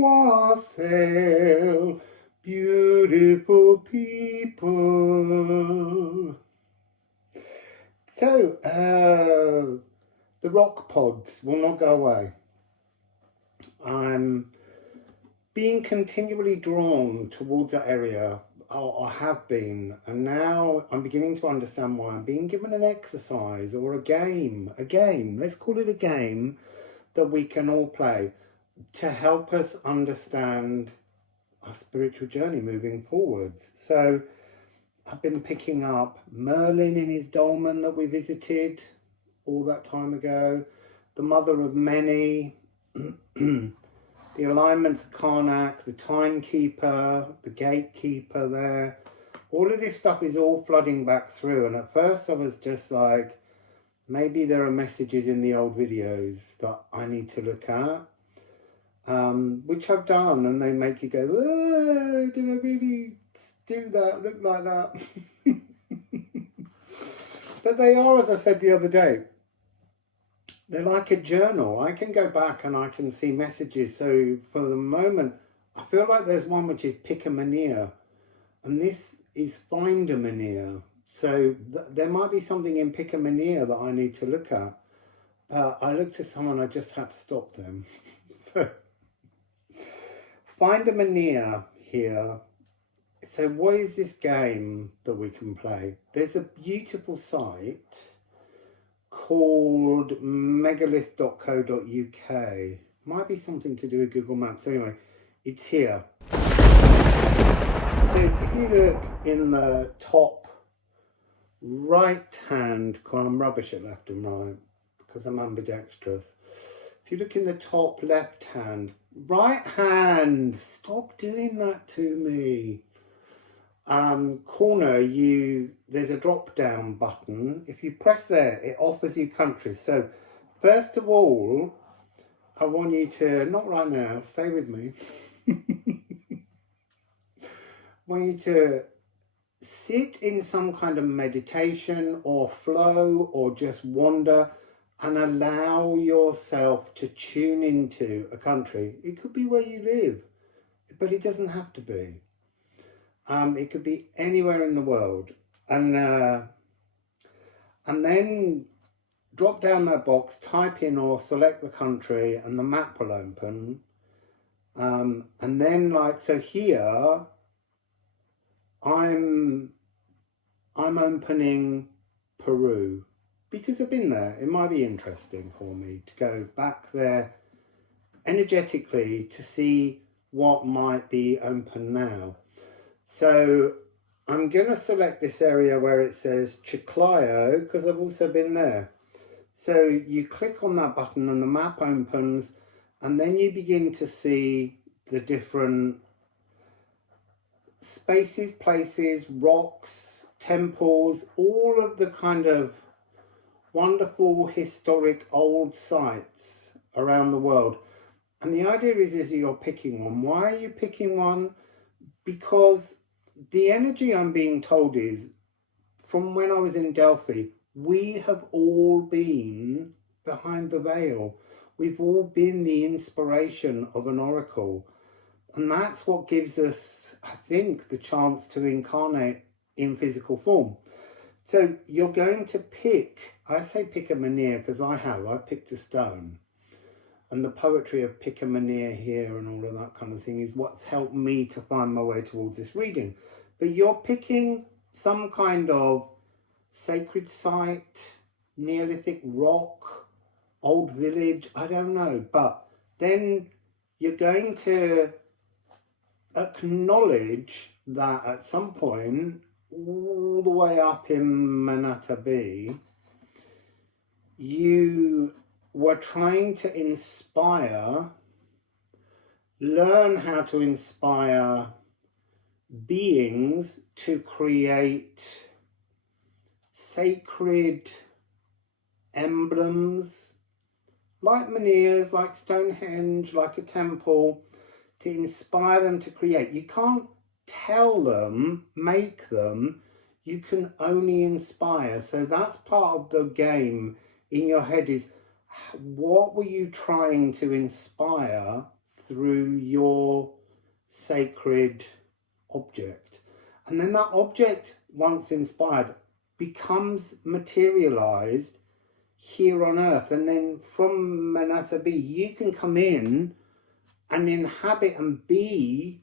Wassail, beautiful people. So, the rock pods will not go away. I'm being continually drawn towards that area. I have been, and now I'm beginning to understand why. I'm being given an exercise or a game, let's call it a game, that we can all play to help us understand our spiritual journey moving forwards. So I've been picking up Merlin in his Dolman that we visited all that time ago, the mother of many, the alignments of Karnak, the timekeeper, the gatekeeper there. All of this stuff is all flooding back through. And at first I was just like, maybe there are messages in the old videos that I need to look at, which I've done, and they make you go, oh, did I really do that, look like that? But they are, as I said the other day, they're like a journal. I can go back and I can see messages. So for the moment, I feel like there's one which is pick a menhir, and this is find a menhir. So there might be something in pick a menhir that I need to look at. I looked at someone, I just had to stop them. So find a menhir here. So what is this game that we can play? There's a beautiful site called megalith.co.uk. Might be something to do with Google Maps. Anyway, it's here. So if you look in the top right hand corner, I'm rubbish at left and right because I'm ambidextrous. If you look in the top left hand, right hand, stop doing that to me. Corner, there's a drop down button. If you press there, it offers you countries. So first of all, I want you to, not right now, stay with me. I want you to sit in some kind of meditation or flow or just wander and allow yourself to tune into a country. It could be where you live, but it doesn't have to be. It could be anywhere in the world, and then drop down that box, type in or select the country, and the map will open. And then, like, so here, I'm opening Peru because I've been there. It might be interesting for me to go back there energetically to see what might be open now. So I'm going to select this area where it says Chiclayo because I've also been there. So you click on that button and the map opens, and then you begin to see the different spaces, places, rocks, temples, all of the kind of wonderful historic old sites around the world. And the idea is you're picking one. Why are you picking one? Because the energy I'm being told is, from when I was in Delphi, we have all been behind the veil. We've all been the inspiration of an oracle. And that's what gives us, I think, the chance to incarnate in physical form. So you're going to pick, I say pick a menhir because I picked a stone. And the poetry of pick a menhir here and all of that kind of thing is what's helped me to find my way towards this reading. But you're picking some kind of sacred site, Neolithic rock, old village, I don't know. But then you're going to acknowledge that at some point, all the way up in Manatabi, you were trying to inspire, learn how to inspire beings to create sacred emblems, like menhirs, like Stonehenge, like a temple, to inspire them to create. You can't tell them, make them, you can only inspire. So that's part of the game in your head is, what were you trying to inspire through your sacred object. And then that object, once inspired, becomes materialized here on earth. And then from Manata B, you can come in and inhabit and be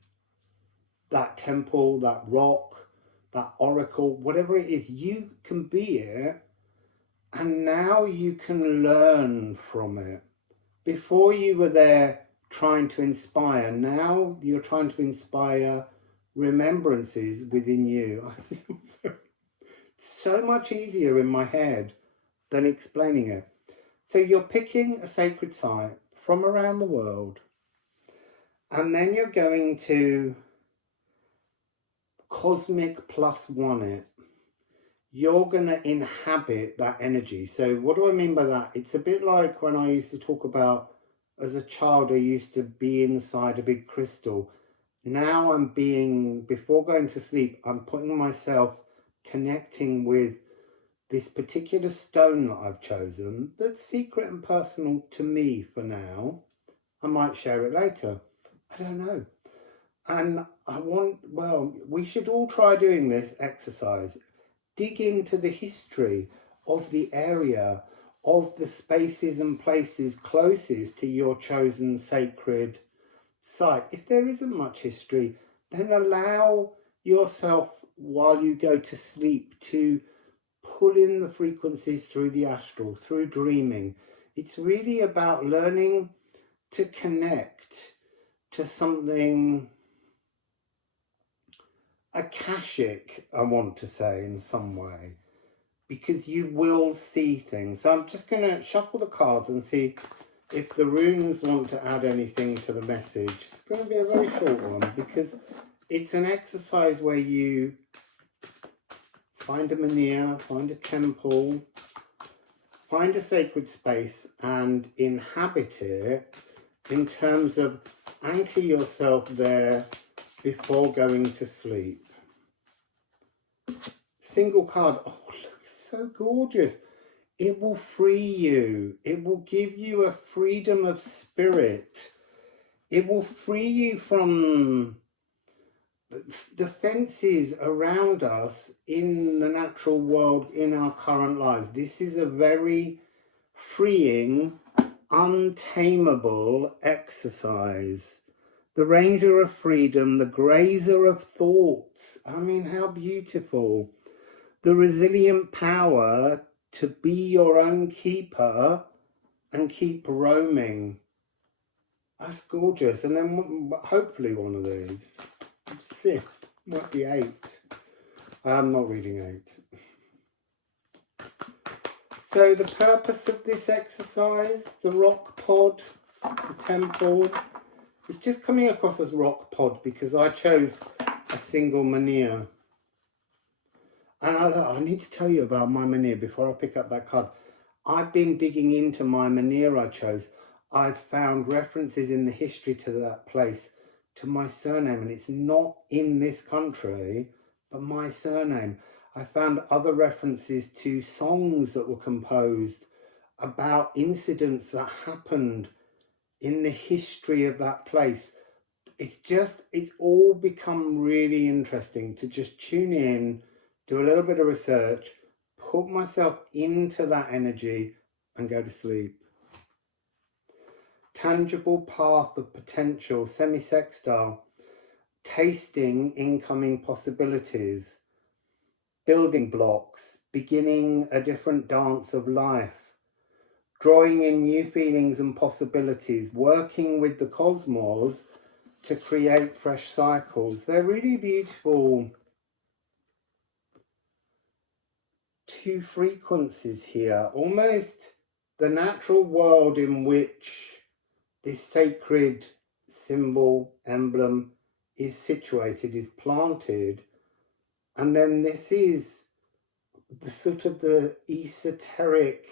that temple, that rock, that oracle, whatever it is, you can be it. And now you can learn from it. Before you were there trying to inspire, now you're trying to inspire remembrances within you. It's so much easier in my head than explaining it. So you're picking a sacred site from around the world, and then you're going to cosmic +1 it. You're going to inhabit that energy. So what do I mean by that? It's a bit like when I used to talk about, as a child, I used to be inside a big crystal. Now I'm being, before going to sleep, I'm putting myself connecting with this particular stone that I've chosen that's secret and personal to me for now. I might share it later. I don't know. And I want, well, we should all try doing this exercise. Dig into the history of the area, of the spaces and places closest to your chosen sacred site. If there isn't much history, then allow yourself, while you go to sleep, to pull in the frequencies through the astral, through dreaming. It's really about learning to connect to something akashic, I want to say, in some way, because you will see things. So I'm just going to shuffle the cards and see if the runes want to add anything to the message. It's going to be a very short one, because it's an exercise where you find a menhir, find a temple, find a sacred space and inhabit it, in terms of anchor yourself there before going to sleep. Single card. Oh, look, so gorgeous. It will free you. It will give you a freedom of spirit. It will free you from the fences around us in the natural world, in our current lives. This is a very freeing, untamable exercise. The Ranger of Freedom, the Grazer of Thoughts. I mean, how beautiful. The resilient power to be your own keeper and keep roaming. That's gorgeous. And then hopefully one of these. Let's see. Might be 8. I'm not reading 8. So the purpose of this exercise, the rock pod, the temple, it's just coming across as rock pod because I chose a single menhir. And I need to tell you about my menhir before I pick up that card. I've been digging into my menhir I chose. I've found references in the history to that place, to my surname, and it's not in this country, but my surname. I found other references to songs that were composed about incidents that happened in the history of that place. It's all become really interesting to just tune in, do a little bit of research, put myself into that energy and go to sleep. Tangible path of potential, semi-sextile, tasting incoming possibilities, building blocks, beginning a different dance of life, drawing in new feelings and possibilities, working with the cosmos to create fresh cycles. They're really beautiful. 2 frequencies here, almost the natural world in which this sacred symbol, emblem is situated, is planted, and then this is the sort of the esoteric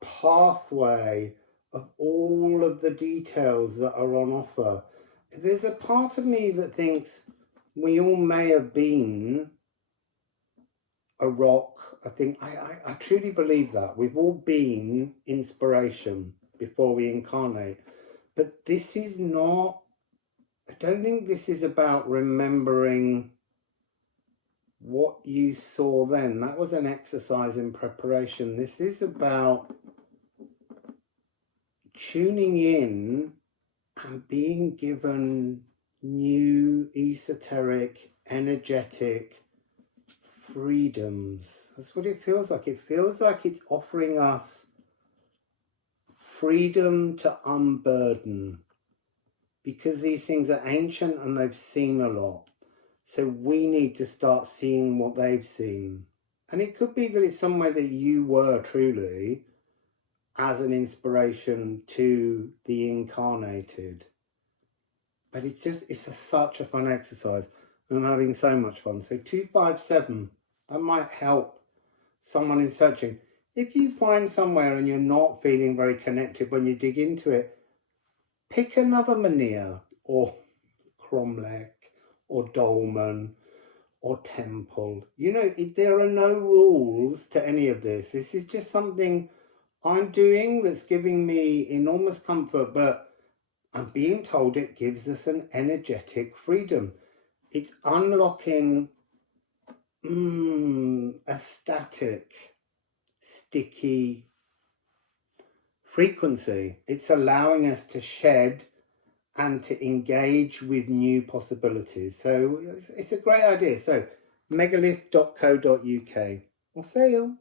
pathway of all of the details that are on offer. There's a part of me that thinks we all may have been a rock. I truly believe that. We've all been inspiration before we incarnate. But this is not, I don't think this is about remembering what you saw then. That was an exercise in preparation. This is about tuning in and being given new esoteric, energetic freedoms. That's what it feels like. It feels like it's offering us freedom to unburden, because these things are ancient and they've seen a lot. So we need to start seeing what they've seen. And it could be that it's somewhere that you were truly as an inspiration to the incarnated. But it's just, such a fun exercise. I'm having so much fun. So 257, that might help someone in searching. If you find somewhere and you're not feeling very connected when you dig into it, pick another Menhir or Cromlech or Dolman or Temple. You know, there are no rules to any of this. This is just something I'm doing that's giving me enormous comfort, but I'm being told it gives us an energetic freedom. It's unlocking a static, sticky frequency. It's allowing us to shed and to engage with new possibilities. So it's a great idea. So megalith.co.uk. Wassail.